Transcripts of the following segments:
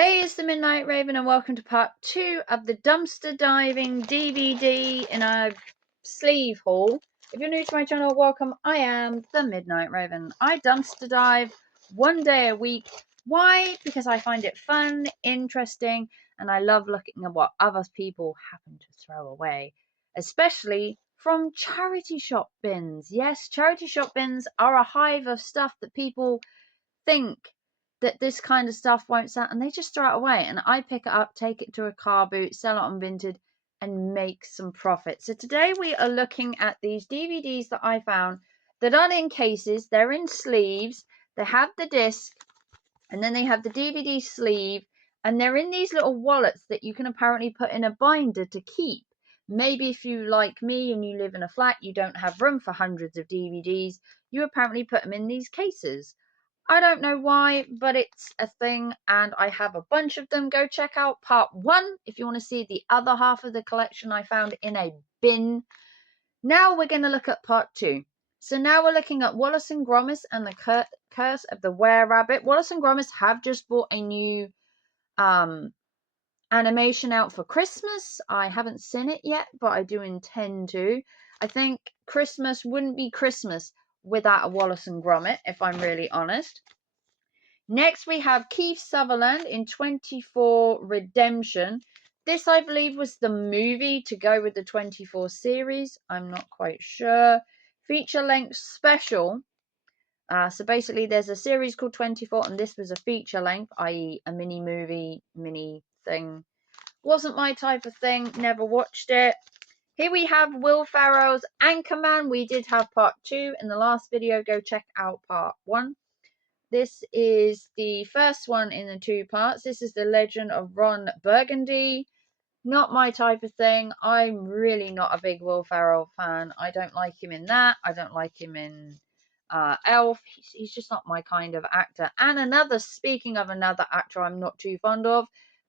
Hey, it's the Midnight Raven and welcome to part 2 of the dumpster diving DVD in a sleeve haul. If you're new to my channel, welcome. I am the Midnight Raven. I dumpster dive 1 day a week. Why? Because I find it fun, interesting, and I love looking at what other people happen to throw away, especially from charity shop bins. Yes, charity shop bins are a hive of stuff that people think that this kind of stuff won't sell, and they just throw it away, and I pick it up, take it to a car boot, sell it on Vinted, and make some profit. So today we are looking at these DVDs that I found that aren't in cases. They're in sleeves. They have the disc, and then they have the DVD sleeve, and they're in these little wallets that you can apparently put in a binder to keep. Maybe if you, like me, and you live in a flat, you don't have room for hundreds of DVDs, you apparently put them in these cases. I don't know why, but it's a thing, and I have a bunch of them. Go check out part 1 if you want to see the other half of the collection I found in a bin. Now we're going to look at part 2. So now we're looking at Wallace and Gromit and the Curse of the Were-Rabbit. Wallace and Gromit have just bought a new animation out for Christmas. I haven't seen it yet, but I do intend to. I think Christmas wouldn't be Christmas without a Wallace and Gromit, if I'm really honest. Next, we have Keith Sutherland in 24 Redemption. This, I believe, was the movie to go with the 24 series. I'm not quite sure. Feature-length special. So basically, there's a series called 24, and this was a feature-length, i.e. a mini-movie, mini-thing. Wasn't my type of thing. Never watched it. Here we have Will Ferrell's Anchorman. We did have part 2 in the last video. Go check out part 1. This is the first one in the 2 parts. This is the Legend of Ron Burgundy. Not my type of thing. I'm really not a big Will Ferrell fan. I don't like him in that. I don't like him in Elf. He's just not my kind of actor. And speaking of another actor I'm not too fond of,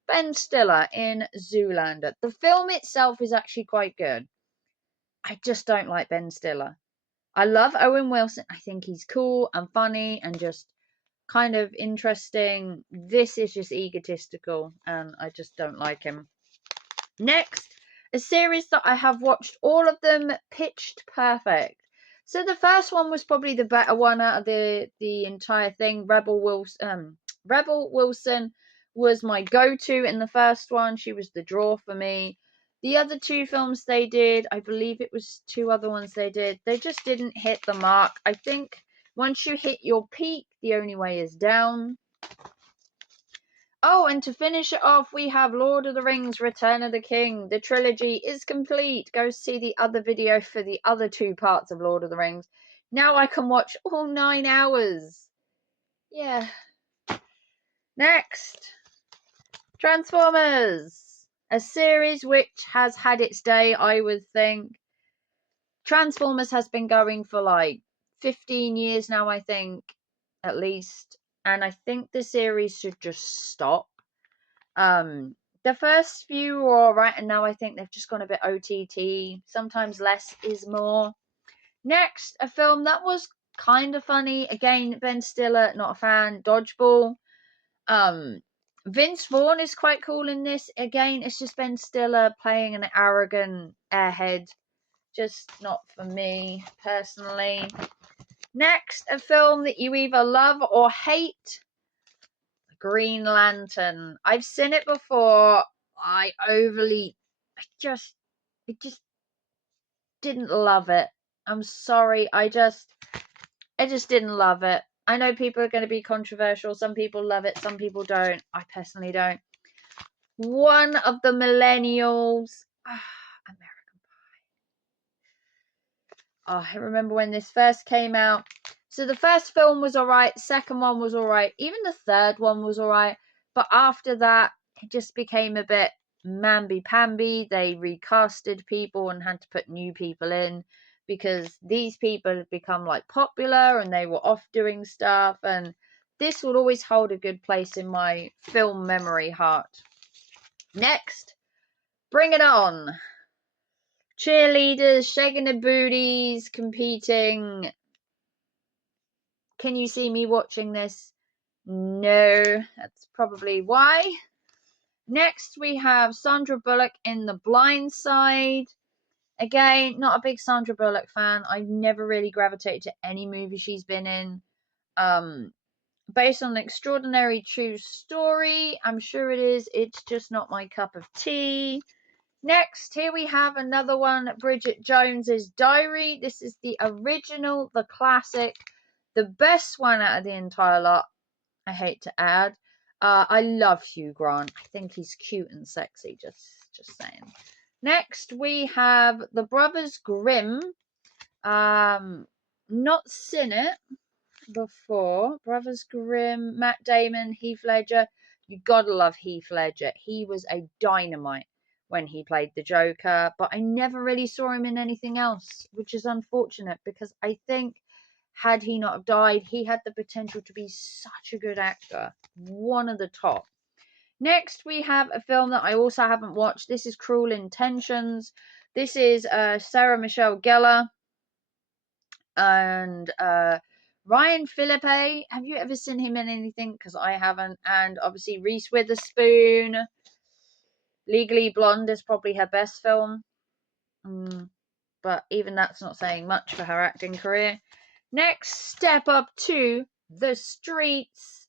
Ben Stiller in Zoolander. The film itself is actually quite good. I just don't like Ben Stiller. I love Owen Wilson. I think he's cool and funny and just kind of interesting. This is just egotistical, and I just don't like him. Next, a series that I have watched all of them, Pitched Perfect. So the first one was probably the better one out of the entire thing. Rebel Wilson was my go-to in the first one. She was the draw for me. The other 2 films they did, I believe it was 2 other ones they did, they just didn't hit the mark. I think once you hit your peak, the only way is down. Oh, and to finish it off, we have Lord of the Rings, Return of the King. The trilogy is complete. Go see the other video for the other 2 parts of Lord of the Rings. Now I can watch all 9 hours. Yeah. Next, Transformers. A series which has had its day, I would think. Transformers has been going for like 15 years now, I think, at least. And I think the series should just stop. The first few were alright, and now I think they've just gone a bit OTT. Sometimes less is more. Next, a film that was kind of funny. Again, Ben Stiller, not a fan. Dodgeball. Vince Vaughn is quite cool in this. Again, it's just Ben Stiller playing an arrogant airhead. Just not for me, personally. Next, a film that you either love or hate. Green Lantern. I've seen it before. I just didn't love it. I'm sorry. I just didn't love it. I know people are going to be controversial. Some people love it. Some people don't. I personally don't. One of the millennials. American Pie. Oh, I remember when this first came out. So the first film was alright. Second one was alright. Even the third one was alright. But after that, it just became a bit mamby-pamby. They recasted people and had to put new people in because these people had become like popular and they were off doing stuff. And this will always hold a good place in my film memory heart. Next, Bring It On. Cheerleaders shaking their booties, competing. Can you see me watching this? No, that's probably why. Next, we have Sandra Bullock in The Blind Side. Again, not a big Sandra Bullock fan. I never really gravitated to any movie she's been in. Based on an extraordinary true story. I'm sure it is. It's just not my cup of tea. Next, here we have another one, Bridget Jones's Diary. This is the original, the classic, the best one out of the entire lot, I hate to add. I love Hugh Grant. I think he's cute and sexy, just saying. Next, we have The Brothers Grimm. Not seen it before. Brothers Grimm, Matt Damon, Heath Ledger. You gotta love Heath Ledger. He was a dynamite when he played the Joker, but I never really saw him in anything else, which is unfortunate because I think had he not died, he had the potential to be such a good actor. One of the top. Next, we have a film that I also haven't watched. This is Cruel Intentions. This is Sarah Michelle Gellar and Ryan Philippe. Have you ever seen him in anything? Because I haven't. And obviously Reese Witherspoon. Legally Blonde is probably her best film. But even that's not saying much for her acting career. Next, Step Up 2, The Streets.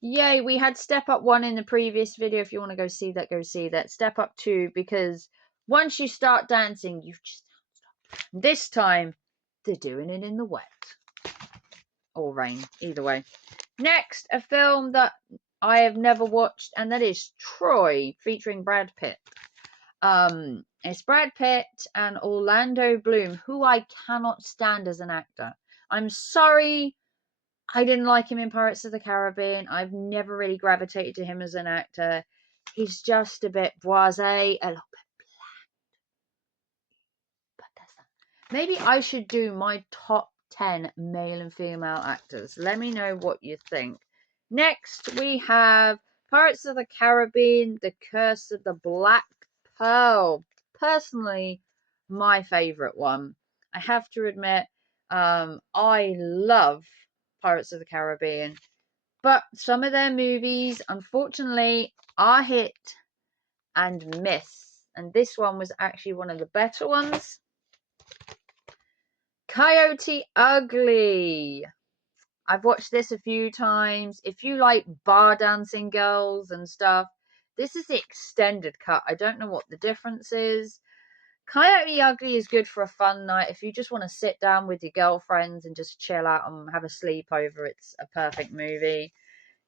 Yay, we had Step Up 1 in the previous video. If you want to go see that, go see that. Step Up 2, because once you start dancing, you just don't stop. This time, they're doing it in the wet. Or rain, either way. Next, a film that I have never watched, and that is Troy, featuring Brad Pitt. It's Brad Pitt and Orlando Bloom, who I cannot stand as an actor. I'm sorry, I didn't like him in Pirates of the Caribbean. I've never really gravitated to him as an actor. He's just a bit blasé, a little bit bland. But that's that. Maybe I should do my top 10 male and female actors. Let me know what you think. Next, we have Pirates of the Caribbean, The Curse of the Black Pearl. Personally, my favourite one. I have to admit, I love Pirates of the Caribbean, but some of their movies, unfortunately, are hit and miss. And this one was actually one of the better ones. Coyote Ugly. I've watched this a few times. If you like bar dancing girls and stuff, this is the extended cut. I don't know what the difference is. Coyote Ugly is good for a fun night. If you just want to sit down with your girlfriends and just chill out and have a sleepover, it's a perfect movie.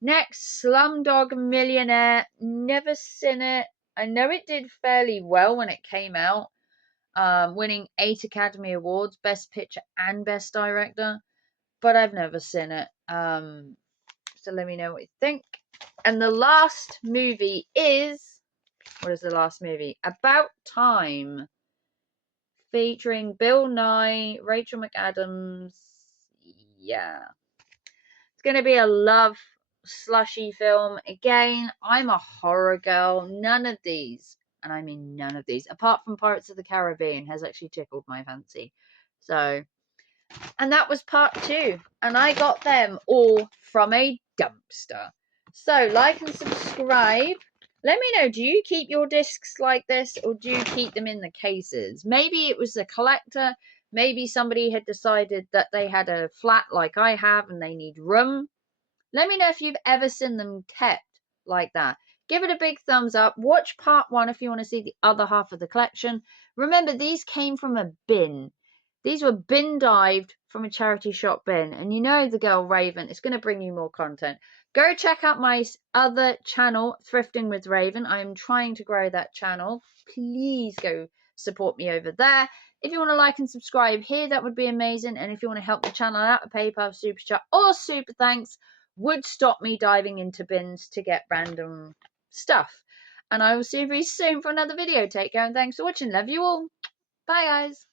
Next, Slumdog Millionaire. Never seen it. I know it did fairly well when it came out, winning 8 Academy Awards, Best Picture and Best Director, but I've never seen it. So let me know what you think. And the last movie is, what is the last movie? About Time, featuring Bill Nye, Rachel McAdams. Yeah. It's going to be a love slushy film. Again, I'm a horror girl. None of these, and I mean none of these, apart from Pirates of the Caribbean, has actually tickled my fancy. So, and that was part 2. And I got them all from a dumpster. So, like and subscribe. Let me know, do you keep your discs like this, or do you keep them in the cases? Maybe it was a collector. Maybe somebody had decided that they had a flat like I have and they need room. Let me know if you've ever seen them kept like that. Give it a big thumbs up. Watch part 1 if you want to see the other half of the collection. Remember, these came from a bin. These were bin dived from a charity shop bin. And you know the girl Raven is going to bring you more content. Go check out my other channel, Thrifting with Raven. I am trying to grow that channel. Please go support me over there. If you want to like and subscribe here, that would be amazing. And if you want to help the channel out, a PayPal, Super Chat, or Super Thanks would stop me diving into bins to get random stuff. And I will see you very soon for another video. Take care and thanks for watching. Love you all. Bye, guys.